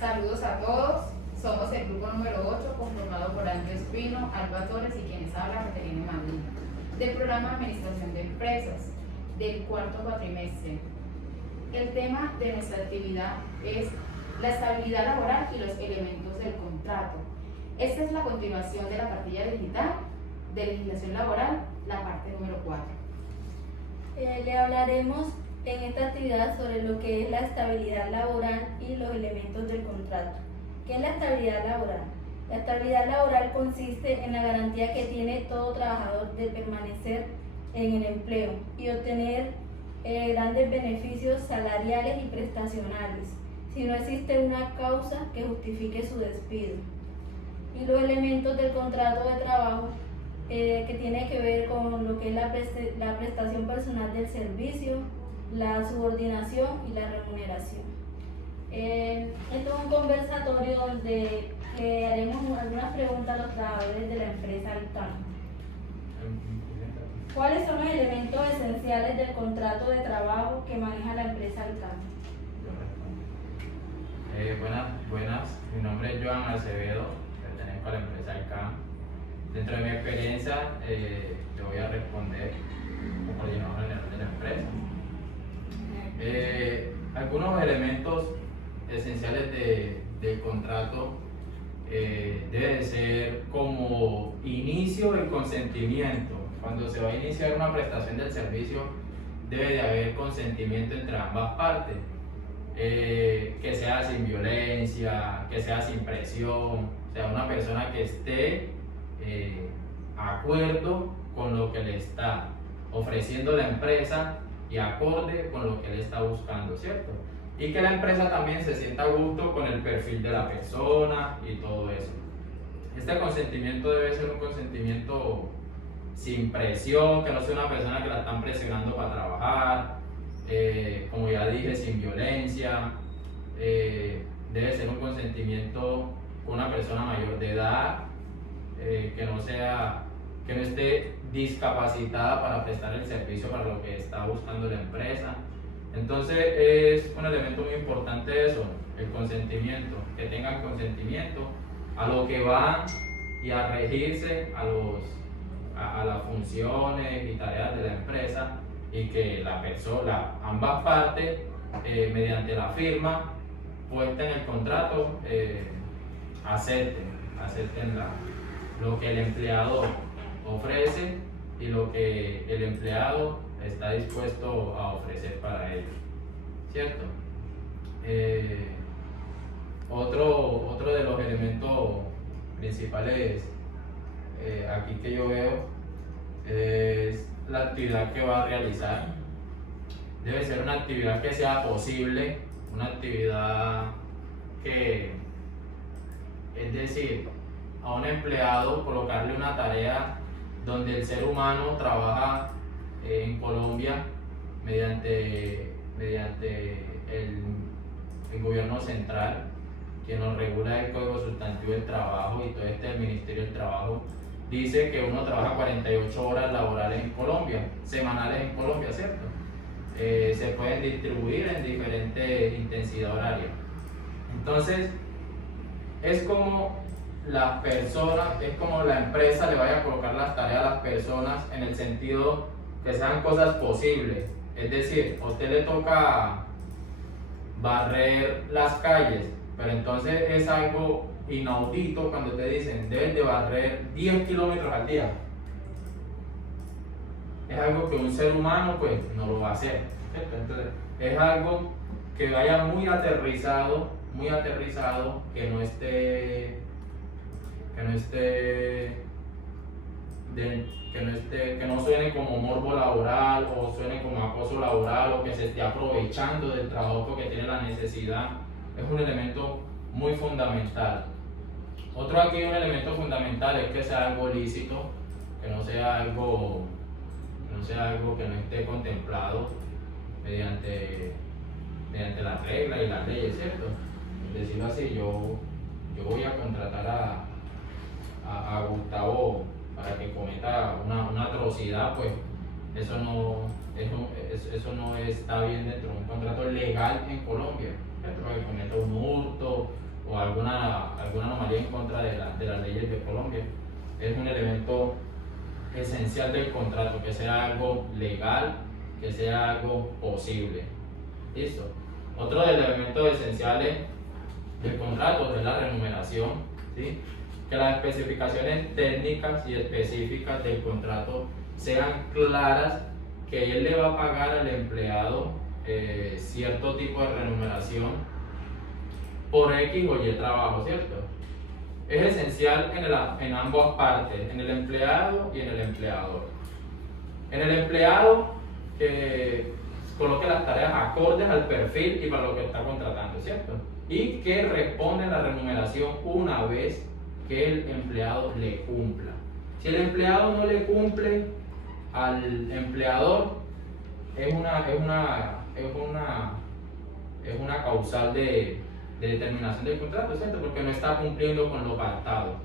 Saludos a todos. Somos el grupo número 8, conformado por Andrés Espino, Alba Torres y quienes hablan, Caterina Madrid, del programa de Administración de Empresas del cuarto cuatrimestre. El tema de nuestra actividad es la estabilidad laboral y los elementos del contrato. Esta es la continuación de la partilla digital de legislación laboral, la parte número 4. Le hablaremos en esta actividad sobre lo que es la estabilidad laboral y los elementos del contrato. ¿Qué es la estabilidad laboral? La estabilidad laboral consiste en la garantía que tiene todo trabajador de permanecer en el empleo y obtener grandes beneficios salariales y prestacionales, si no existe una causa que justifique su despido. Y los elementos del contrato de trabajo que tiene que ver con lo que es la prestación personal del servicio, la subordinación y la remuneración. Esto es un conversatorio donde haremos algunas preguntas a los trabajadores de la empresa Alcam. ¿Cuáles son los elementos esenciales del contrato de trabajo que maneja la empresa Alcam? Buenas, mi nombre es Joan Acevedo, pertenezco a la empresa Alcam. Dentro de mi experiencia, yo voy a responder como coordinador general de la empresa. Algunos elementos esenciales del contrato debe ser como inicio y consentimiento. Cuando se va a iniciar una prestación del servicio, debe de haber consentimiento entre ambas partes. Que sea sin violencia, que sea sin presión, o sea, una persona que esté acuerdo con lo que le está ofreciendo la empresa y acorde con lo que él está buscando, ¿cierto? Y que la empresa también se sienta a gusto con el perfil de la persona y todo eso. Este consentimiento debe ser un consentimiento sin presión, que no sea una persona que la están presionando para trabajar, como ya dije, sin violencia. Debe ser un consentimiento con una persona mayor de edad, que no esté discapacitada para prestar el servicio para lo que está buscando la empresa. Entonces es un elemento muy importante eso, el consentimiento, que tengan consentimiento a lo que van y a regirse a las funciones y tareas de la empresa, y que la persona, ambas partes, mediante la firma puesta en el contrato, acepten lo que el empleador ofrece y lo que el empleado está dispuesto a ofrecer para ellos, ¿cierto? Otro de los elementos principales aquí que yo veo es la actividad que va a realizar. Debe ser una actividad que sea posible, una actividad que, es decir, a un empleado colocarle una tarea donde el ser humano trabaja en Colombia mediante el gobierno central, que nos regula el Código Sustantivo del Trabajo, y todo el Ministerio del Trabajo dice que uno trabaja 48 horas laborales en Colombia, semanales en Colombia, ¿cierto? Se pueden distribuir en diferentes intensidad horaria. Entonces, es como la empresa le vaya a colocar las tareas a las personas, en el sentido que sean cosas posibles. Es decir, a usted le toca barrer las calles, pero entonces es algo inaudito cuando te dicen debes de barrer 10 kilómetros al día. Es algo que un ser humano pues no lo va a hacer, ¿cierto? Entonces es algo que vaya muy aterrizado, que no suene como morbo laboral o suene como acoso laboral, o que se esté aprovechando del trabajo porque tiene la necesidad. Es un elemento muy fundamental. Un elemento fundamental es que sea algo lícito, que no sea algo que no esté contemplado mediante las reglas y las leyes, ¿cierto? Es decirlo así, yo voy a contratar a Gustavo para que cometa una atrocidad, pues eso no está bien dentro de un contrato legal en Colombia, ¿cierto? Para que cometa un hurto, o alguna anomalía en contra de las leyes de Colombia. Es un elemento esencial del contrato, que sea algo legal, que sea algo posible. ¿Listo? Otro de los elementos esenciales del contrato es la remuneración, ¿sí? Que las especificaciones técnicas y específicas del contrato sean claras, que él le va a pagar al empleado cierto tipo de remuneración por X o Y trabajo, ¿cierto? Es esencial en ambas partes, en el empleado y en el empleador. En el empleado, que coloque las tareas acordes al perfil y para lo que está contratando, ¿cierto? Y que responde a la remuneración una vez que el empleado le cumpla. Si el empleado no le cumple al empleador, es una causal de determinación del contrato, ¿cierto? Porque no está cumpliendo con lo pactado.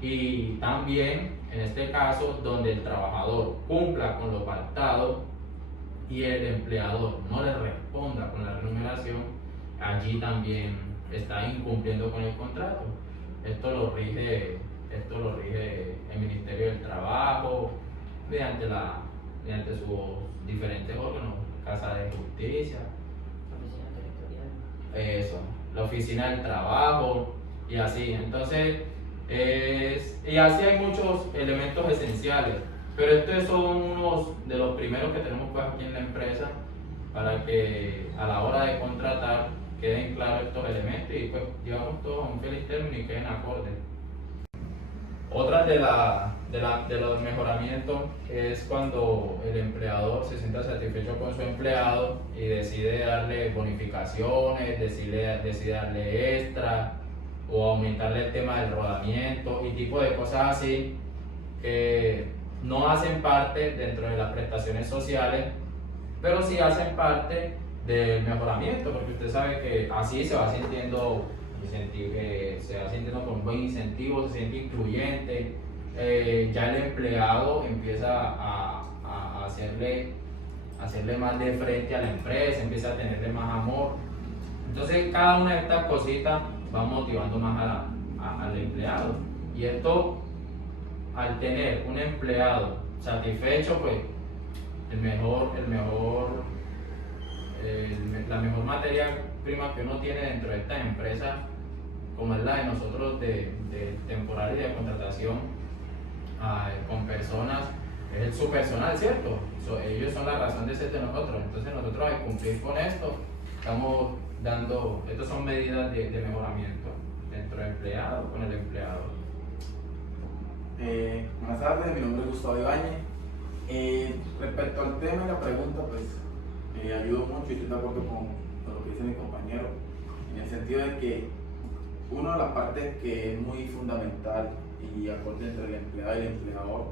Y también, en este caso, donde el trabajador cumpla con lo pactado y el empleador no le responda con la remuneración, allí también está incumpliendo con el contrato. Esto lo rige el Ministerio del Trabajo mediante sus diferentes órganos, Casa de Justicia, la Oficina del Trabajo y así. Entonces, y así hay muchos elementos esenciales, pero estos son unos de los primeros que tenemos pues aquí en la empresa para que a la hora de contratar queden claros estos elementos y pues llevamos todos a un feliz término y queden acordes. Otra de los mejoramientos es cuando el empleador se sienta satisfecho con su empleado y decide darle bonificaciones, decide darle extra o aumentarle el tema del rodamiento y tipo de cosas así que no hacen parte dentro de las prestaciones sociales, pero sí hacen parte del mejoramiento, porque usted sabe que así se va sintiendo con buen incentivo, se siente incluyente, ya el empleado empieza a hacerle más de frente a la empresa, empieza a tenerle más amor. Entonces cada una de estas cositas va motivando más al empleado, y esto, al tener un empleado satisfecho, pues la mejor materia prima que uno tiene dentro de estas empresas, como es la de nosotros de temporal y de contratación con personas, es su personal, ¿cierto? Ellos son la razón de ser de nosotros. Entonces nosotros, al cumplir con esto, estamos estas son medidas de mejoramiento dentro del empleado, con el empleador. Buenas tardes, mi nombre es Gustavo Ibáñez. Respecto al tema y la pregunta, pues ayudo mucho y estoy de acuerdo con lo que dice mi compañero, en el sentido de que una de las partes que es muy fundamental y acorde entre el empleado y el empleador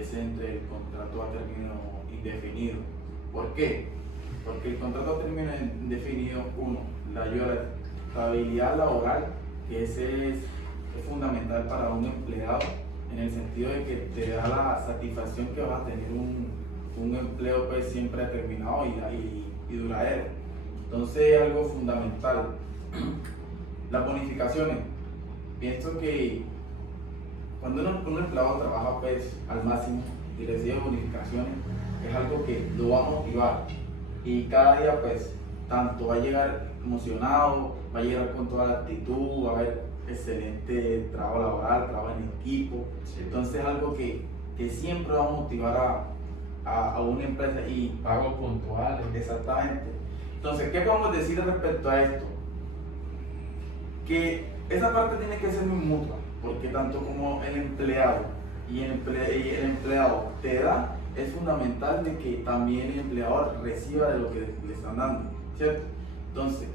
es entre el contrato a término indefinido. ¿Por qué? Porque el contrato a término indefinido, le ayuda a la estabilidad laboral, que ese es fundamental para un empleado, en el sentido de que te da la satisfacción que vas a tener un empleo pues siempre determinado y duradero. Entonces es algo fundamental. Las bonificaciones, pienso que cuando un empleado trabaja pues al máximo y recibe bonificaciones, es algo que lo va a motivar, y cada día pues tanto va a llegar emocionado, va a llegar con toda la actitud, va a haber excelente trabajo laboral, trabajo en equipo. Sí. Entonces es algo que siempre va a motivar a una empresa, y Pagos puntuales. exactamente. Entonces, ¿qué podemos decir respecto a esto? Que esa parte tiene que ser muy mutua, porque tanto como el empleado y el empleado te da, es fundamental de que también el empleador reciba de lo que le están dando, ¿cierto? Entonces,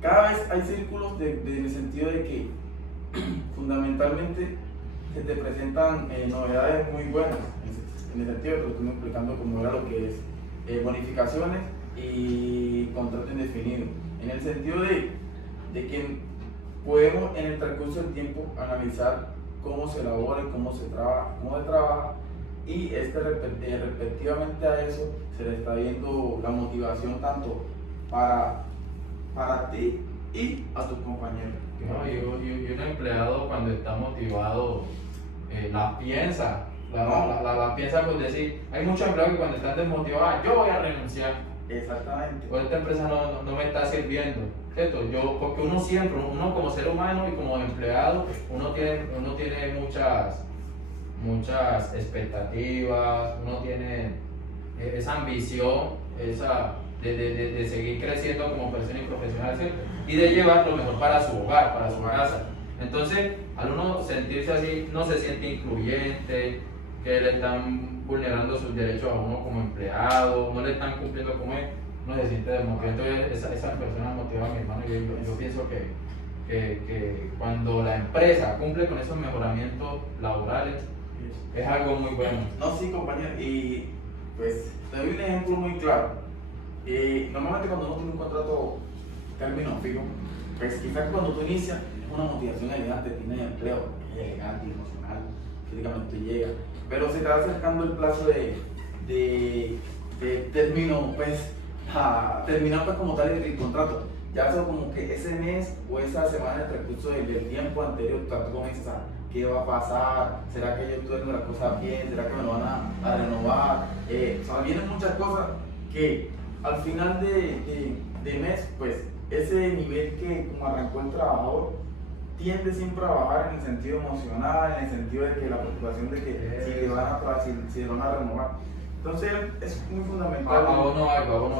cada vez hay círculos en el sentido de que fundamentalmente se te presentan novedades muy buenas, en el sentido de que lo estoy explicando como era lo que es bonificaciones y contrato indefinido, en el sentido de que podemos en el transcurso del tiempo analizar cómo se elabora, cómo se trabaja, y respectivamente a eso se le está viendo la motivación tanto para ti y a tus compañeros. No, y un empleado cuando está motivado la piensa, la piensa por decir, hay muchos empleados que cuando están desmotivados, yo voy a renunciar, Exactamente. o esta empresa no me está sirviendo, ¿cierto? Porque uno siempre, uno como ser humano y como empleado, uno tiene muchas expectativas, uno tiene esa ambición, de seguir creciendo como persona y profesional, ¿cierto? Y de llevar lo mejor para su hogar, para su casa. Entonces, al uno sentirse así, no se siente incluyente, que le están vulnerando sus derechos a uno como empleado, no le están cumpliendo como es, uno se siente desmotivado. Entonces, esas personas motivan, mi hermano, yo pienso que cuando la empresa cumple con esos mejoramientos laborales, es algo muy bueno. No, sí, compañero, y pues te doy un ejemplo muy claro. Normalmente cuando uno tiene un contrato término fijo, pues quizás cuando tú inicias tienes una motivación elegante, tienes empleo, es elegante, emocional, físicamente llega, pero se te va acercando el plazo de término, pues, a terminar pues como tal el contrato. Ya solo como que ese mes o esa semana, el transcurso del tiempo anterior, tú comienzas a qué va a pasar, será que yo estoy haciendo las cosas bien, será que me lo van a renovar, o sea, vienen muchas cosas que al final de mes, pues ese nivel que como arrancó el trabajador tiende siempre a bajar en el sentido emocional, en el sentido de que la preocupación de que si le van si le van a renovar. Entonces es muy fundamental. Hago algo.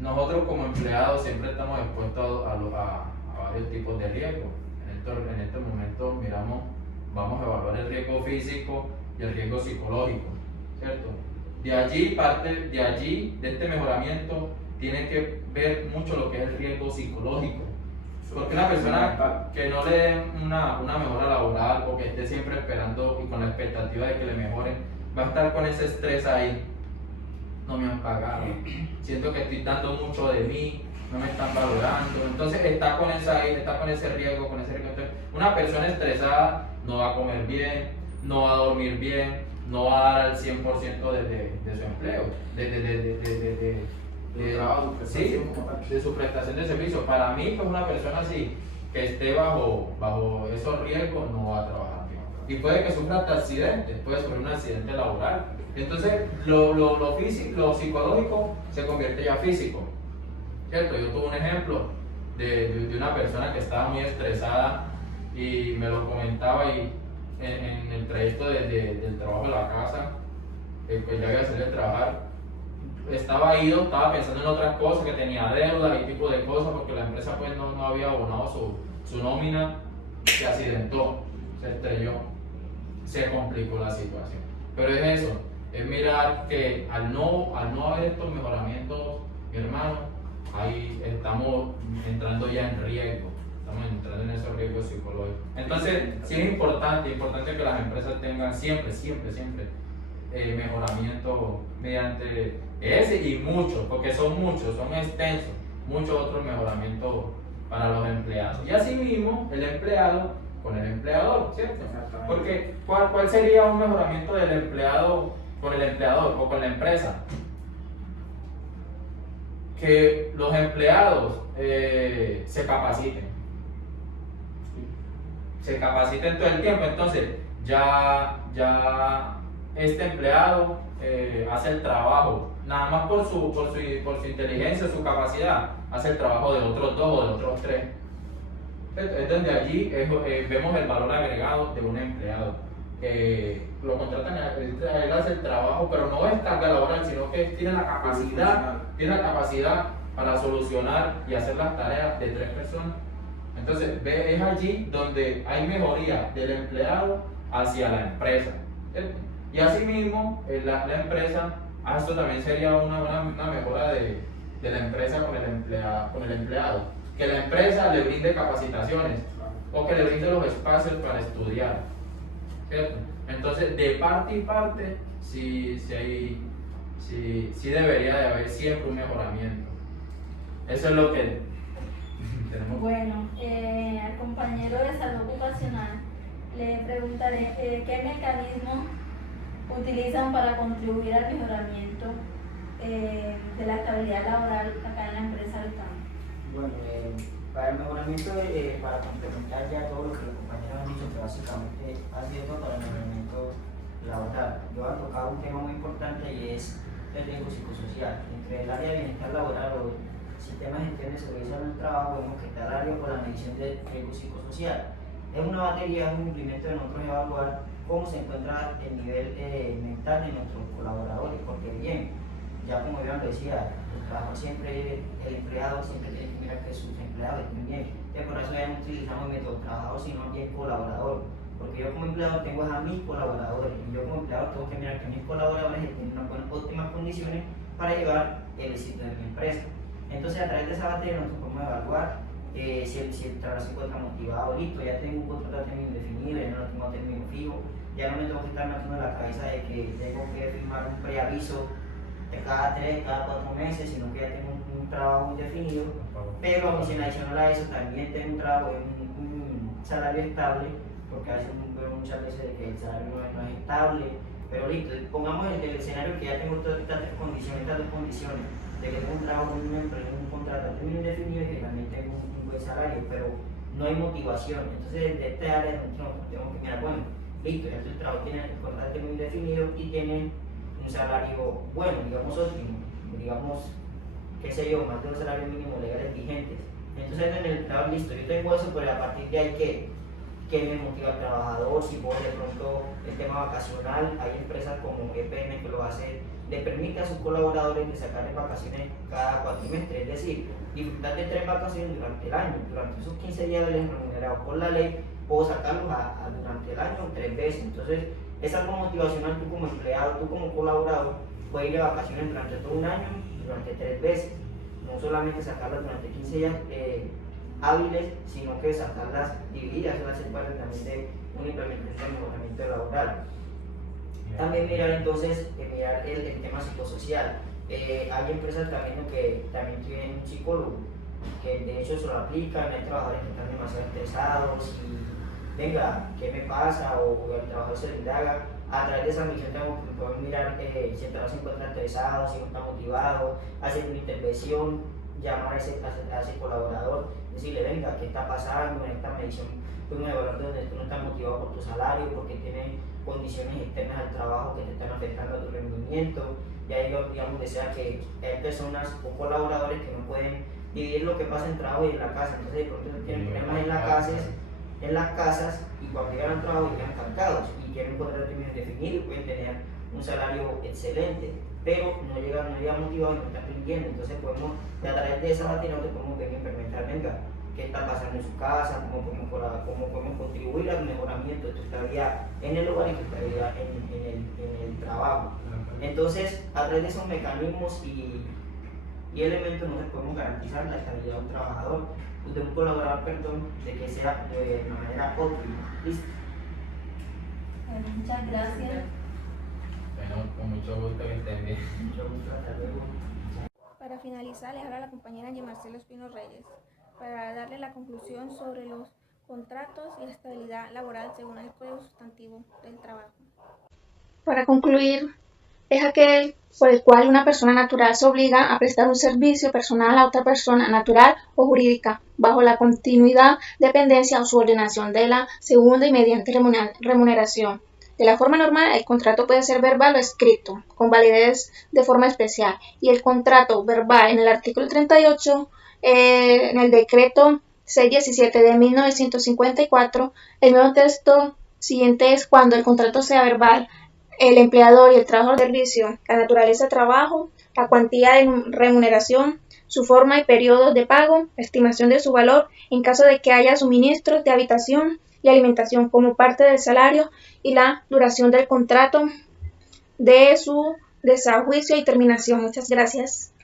Nosotros como empleados siempre estamos expuestos a varios tipos de riesgos. En este momento vamos a evaluar el riesgo físico y el riesgo psicológico, ¿cierto? De este mejoramiento, tiene que ver mucho lo que es el riesgo psicológico. Porque una persona que no le den una mejora laboral o que esté siempre esperando y con la expectativa de que le mejoren, va a estar con ese estrés ahí. No me han pagado, siento que estoy dando mucho de mí, no me están valorando. Entonces está con ese riesgo, Entonces, una persona estresada no va a comer bien, no va a dormir bien, no va a dar al 100% de su empleo, de su prestación de servicio. Para mí, pues una persona así, que esté bajo esos riesgos, no va a trabajar bien. Y puede que sufra hasta accidentes, puede sufrir un accidente laboral. Entonces, lo psicológico se convierte ya físico, ¿cierto? Yo tuve un ejemplo de una persona que estaba muy estresada y me lo comentaba, y en el trayecto del trabajo a la casa, pues ya iba a salir a trabajar, estaba pensando en otras cosas, que tenía deudas y tipo de cosas, porque la empresa pues no había abonado su nómina, se accidentó, se estrelló, se complicó la situación. Pero es eso, es mirar que al no haber estos mejoramientos, mi hermano, ahí estamos entrando ya en riesgo. Estamos entrando en esos riesgos psicológicos. Entonces, sí es importante que las empresas tengan siempre mejoramiento mediante ese y muchos, porque son muchos, son extensos, muchos otros mejoramientos para los empleados. Y así mismo, el empleado con el empleador, ¿cierto? Porque, ¿cuál sería un mejoramiento del empleado con el empleador o con la empresa? Que los empleados se capaciten todo el tiempo. Entonces ya este empleado hace el trabajo, nada más por su inteligencia, su capacidad, hace el trabajo de otros 2 o de otros 3. Es donde allí vemos el valor agregado de un empleado. Lo contratan, él hace el trabajo, pero no es carga laboral, sino que tiene la capacidad para solucionar y hacer las tareas de 3 personas. Entonces, es allí donde hay mejoría del empleado hacia la empresa, ¿cierto? Y asimismo, la empresa, esto también sería una mejora de la empresa con el empleado, que la empresa le brinde capacitaciones o que le brinde los espacios para estudiar, ¿cierto? Entonces, de parte y parte, sí debería de haber siempre un mejoramiento. Eso es lo que tenemos. Bueno, al compañero de salud ocupacional le preguntaré qué mecanismos utilizan para contribuir al mejoramiento de la estabilidad laboral acá en la empresa Altán. Bueno, para el mejoramiento, para complementar ya todo lo que los compañeros han dicho, que básicamente ha sido para el mejoramiento laboral. Yo he tocado un tema muy importante y es el riesgo psicosocial. Entre el área de bienestar laboral o sistemas de gestión de seguridad del trabajo, vemos que está el área por la medición del riesgo psicosocial. Es una batería, es un implemento de nosotros evaluar cómo se encuentra el nivel mental de nuestros colaboradores, porque bien, ya como Iván lo decía, el empleado siempre tiene que mirar que sus empleados estén bien. Entonces, por eso ya no utilizamos el método trabajador, sino bien colaborador. Porque yo como empleado tengo a mis colaboradores y yo como empleado tengo que mirar que mis colaboradores estén en unas óptimas condiciones para llevar el éxito de mi empresa. Entonces, a través de esa batería nosotros podemos evaluar si el trabajador se encuentra motivado, listo, ya tengo un contrato a término indefinido, ya no lo tengo a término fijo, ya no me tengo que estar metiendo en la cabeza de que tengo que firmar un preaviso de cada 3, cada 4 meses, sino que ya tengo un trabajo indefinido, pero si adicional a eso también tengo un trabajo, un salario estable, porque a veces veo muchas veces de que el salario no es estable, pero listo, pongamos el escenario que ya tengo todas estas dos condiciones, de que tengo un trabajo en una empresa, un contrato a término indefinido y que también tengo un buen salario, pero no hay motivación. Entonces, de esta área nosotros tenemos que mirar, bueno, listo, ya el trabajo tiene el contrato a término indefinido y tiene un salario bueno, digamos óptimo, digamos, qué sé yo, más de los salarios mínimos legales vigentes. Entonces, en el trabajo, listo, yo tengo eso, pero a partir de ahí, ¿qué me motiva al trabajador? Si puedo de pronto el tema vacacional, hay empresas como EPM que lo hace, le permite a sus colaboradores de sacar vacaciones cada cuatrimestre, es decir, disfrutar de 3 vacaciones durante el año. Durante esos 15 días remunerados por la ley, puedo sacarlos durante el año 3 veces. Entonces, es algo motivacional, tú como empleado, tú como colaborador, puedes ir de vacaciones durante todo un año, durante 3 veces. No solamente sacarlas durante 15 días hábiles, sino que sacarlas divididas, eso hace parte también de una implementación de mejoramiento laboral. También mirar entonces, mirar el tema psicosocial. Hay empresas también que también tienen un psicólogo, que de hecho se lo aplican, hay trabajadores que están demasiado estresados y venga, ¿qué me pasa? O el trabajador se le indaga. A través de esa misión podemos mirar si el trabajador se encuentra estresado, si no está motivado, hacer una intervención, llamar a ese colaborador, decirle, venga, ¿qué está pasando? En esta medición podemos evaluar donde tú no estás motivado por tu salario, porque tienes condiciones externas al trabajo que te están afectando a tu rendimiento. Y ahí, digamos, desea que hay personas o colaboradores que no pueden dividir lo que pasa en el trabajo y en la casa. Entonces, de pronto tienen problemas en las casas y cuando llegan al trabajo llegan cargados y quieren un contrato indefinido, pueden tener un salario excelente, pero no llegan motivados y no están rindiendo. Entonces, a través de esa materia, podemos ver implementar, venga, qué está pasando en su casa, cómo podemos contribuir al mejoramiento de tu estabilidad en el hogar y tu estabilidad en el trabajo. Entonces, a través de esos mecanismos y elementos, nosotros podemos garantizar la estabilidad de un trabajador, de un colaborador, de que sea de una manera óptima. ¿Listo? Bueno, muchas gracias. Bueno, con mucho gusto, que estén bien. Mucho gusto, hasta luego. Para finalizar, les habla la compañera Angie Marcelo Espino Reyes para darle la conclusión sobre los contratos y la estabilidad laboral según el Código Sustantivo del Trabajo. Para concluir, es aquel por el cual una persona natural se obliga a prestar un servicio personal a otra persona natural o jurídica, bajo la continuidad, dependencia o subordinación de la segunda y mediante remuneración. De la forma normal, el contrato puede ser verbal o escrito, con validez de forma especial, y el contrato verbal en el artículo 38, en el decreto 617 de 1954, el nuevo texto siguiente es cuando el contrato sea verbal, el empleador y el trabajador de servicio, la naturaleza de trabajo, la cuantía de remuneración, su forma y periodos de pago, la estimación de su valor en caso de que haya suministros de habitación y alimentación como parte del salario y la duración del contrato de su desajuicio y terminación. Muchas gracias.